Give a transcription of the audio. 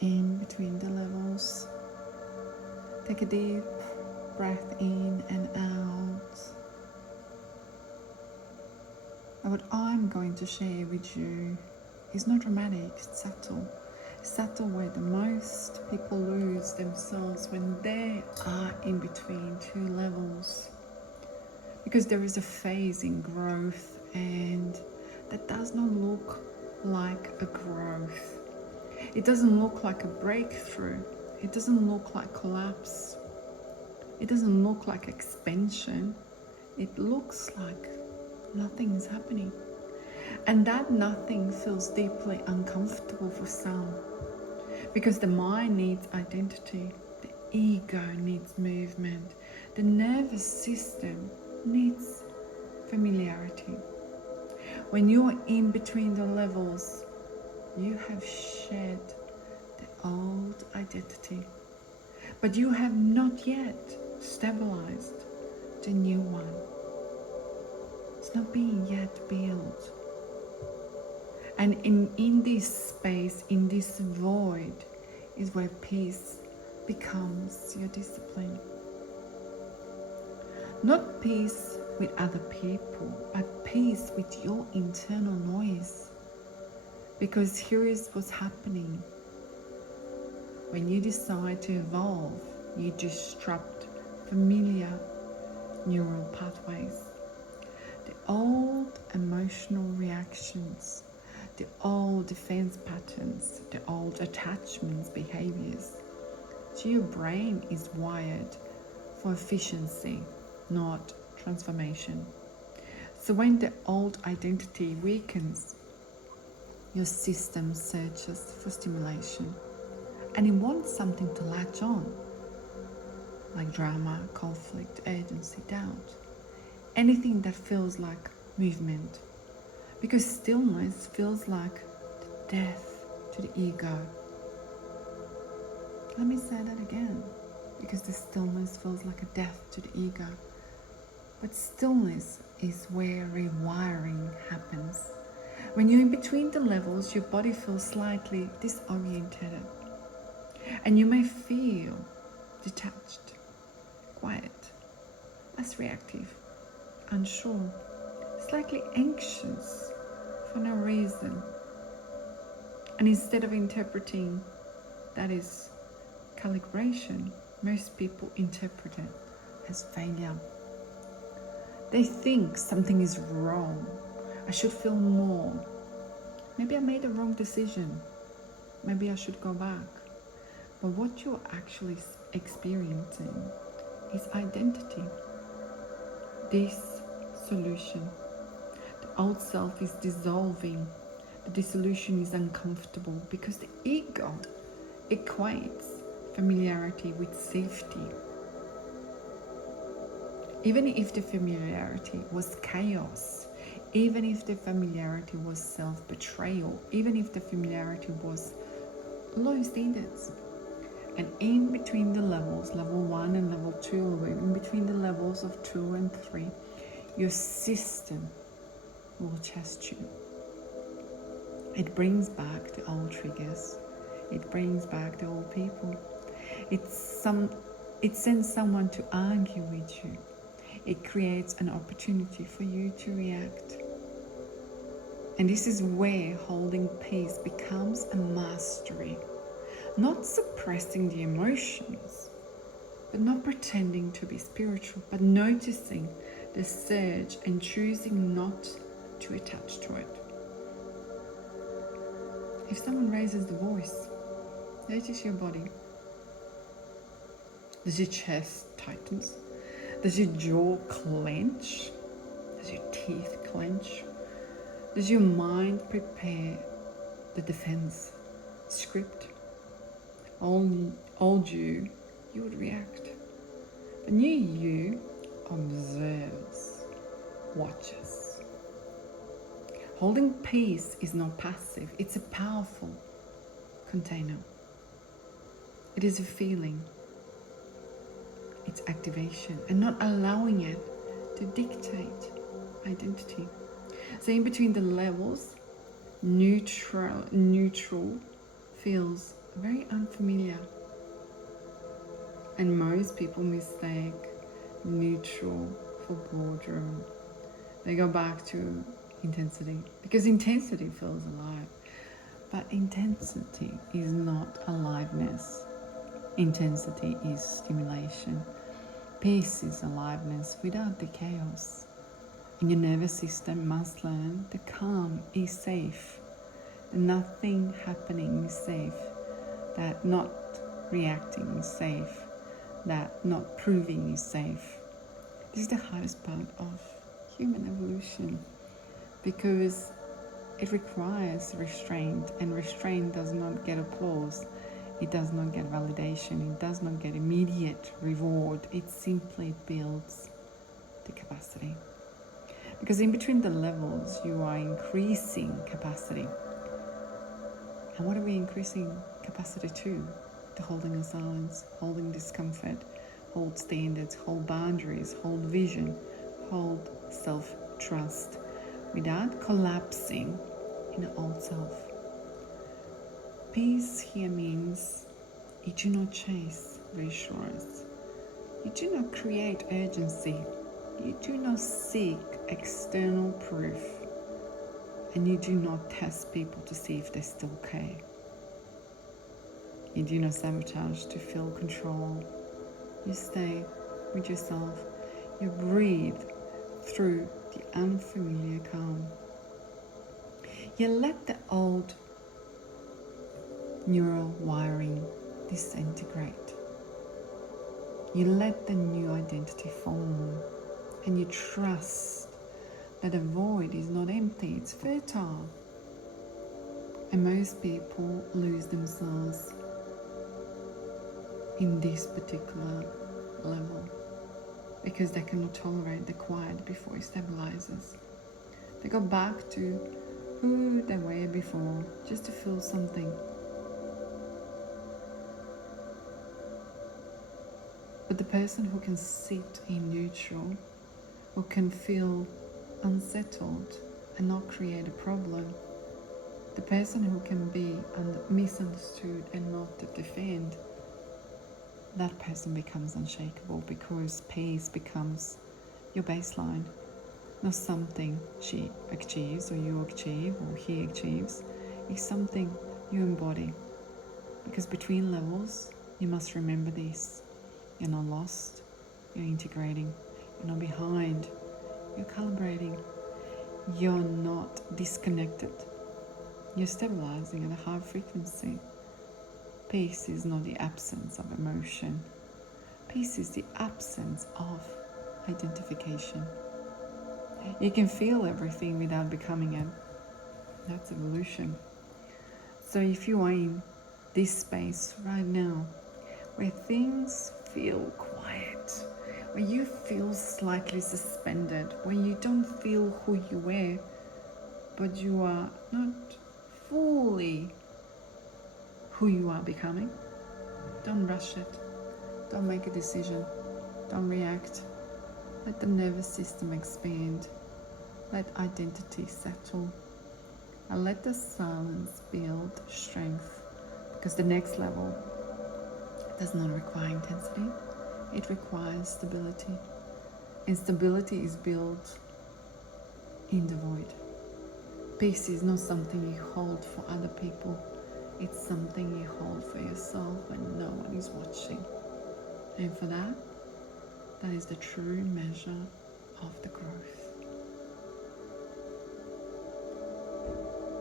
in between the levels. Take a deep breath in and out. And what I'm going to share with you is not dramatic, it's subtle. Subtle where the most people lose themselves when they are in between two levels. Because there is a phase in growth, and that does not look like a growth. It doesn't look like a breakthrough. It doesn't look like collapse. It doesn't look like expansion. It looks like nothing is happening. And that nothing feels deeply uncomfortable for some. Because the mind needs identity. The ego needs movement. The nervous system needs familiarity. When you're in between the levels, you have shed the old identity, but you have not yet stabilized the new one. It's not being yet built. And in this space, in this void, is where peace becomes your discipline. Not peace with other people, but peace with your internal noise. Because here is what's happening. When you decide to evolve, you disrupt familiar neural pathways. The old emotional reactions, the old defense patterns, the old attachments, behaviors. So your brain is wired for efficiency, not transformation. So when the old identity weakens, your system searches for stimulation, and it wants something to latch on, like drama, conflict, urgency, doubt, anything that feels like movement, because stillness feels like the death to the ego. Let me say that again, because the stillness feels like a death to the ego. But stillness is where rewiring happens. When you're in between the levels, your body feels slightly disoriented, and you may feel detached, quiet, less reactive, unsure, slightly anxious for no reason. And instead of interpreting that is calibration, most people interpret it as failure. They think something is wrong. I should feel more. Maybe I made a wrong decision. Maybe I should go back. But what you're actually experiencing is identity. This solution. The old self is dissolving. The dissolution is uncomfortable because the ego equates familiarity with safety. Even if the familiarity was chaos, even if the familiarity was self-betrayal, even if the familiarity was low standards. And in between the levels, level 1 and level 2, or in between the levels of 2 and 3, your system will test you. It brings back the old triggers. It brings back the old people. It sends someone to argue with you. It creates an opportunity for you to react. And this is where holding peace becomes a mastery. Not suppressing the emotions, but not pretending to be spiritual, but noticing the surge and choosing not to attach to it. If someone raises the voice, notice your body. Does your chest tighten? Does your jaw clench? Does your teeth clench? Does your mind prepare the defense script? Old you would react. The new you observes, watches. Holding peace is not passive, it's a powerful container. It is a feeling. It's activation, and not allowing it to dictate identity. So in between the levels, neutral feels very unfamiliar. And most people mistake neutral for boredom. They go back to intensity because intensity feels alive. But intensity is not aliveness. Intensity is stimulation. Peace is aliveness without the chaos. And your nervous system must learn the calm is safe. The nothing happening is safe. That not reacting is safe. That not proving is safe. This is the hardest part of human evolution because it requires restraint, and restraint does not get applause. It does not get validation. It does not get immediate reward. It simply builds the capacity. Because in between the levels, you are increasing capacity. And what are we increasing capacity to? To holding in silence, holding discomfort, hold standards, hold boundaries, hold vision, hold self-trust without collapsing in the old self. Peace here means you do not chase reassurance. You do not create urgency. You do not seek external proof. And you do not test people to see if they're still okay. You do not sabotage to feel control. You stay with yourself. You breathe through the unfamiliar calm. You let the old neural wiring disintegrate. You let the new identity form, and you trust that the void is not empty, it's fertile. And most people lose themselves in this particular level because they cannot tolerate the quiet before it stabilizes. They go back to who they were before just to feel something. But the person who can sit in neutral, who can feel unsettled and not create a problem, the person who can be misunderstood and not defend, that person becomes unshakable because peace becomes your baseline, not something she achieves or you achieve or he achieves. It's something you embody. Because between levels, you must remember this. You're not lost, you're integrating, you're not behind, you're calibrating, you're not disconnected, you're stabilizing at a high frequency. Peace is not the absence of emotion. Peace is the absence of identification. You can feel everything without becoming it. That's evolution. So if you are in this space right now, where things feel quiet, where you feel slightly suspended, where you don't feel who you were, but you are not fully who you are becoming, don't rush it. Don't make a decision. Don't react. Let the nervous system expand. Let identity settle. And let the silence build strength. Because the next level does not require intensity. It requires stability. And stability is built in the void. Peace is not something you hold for other people. It's something you hold for yourself when no one is watching. And for that, that is the true measure of the growth.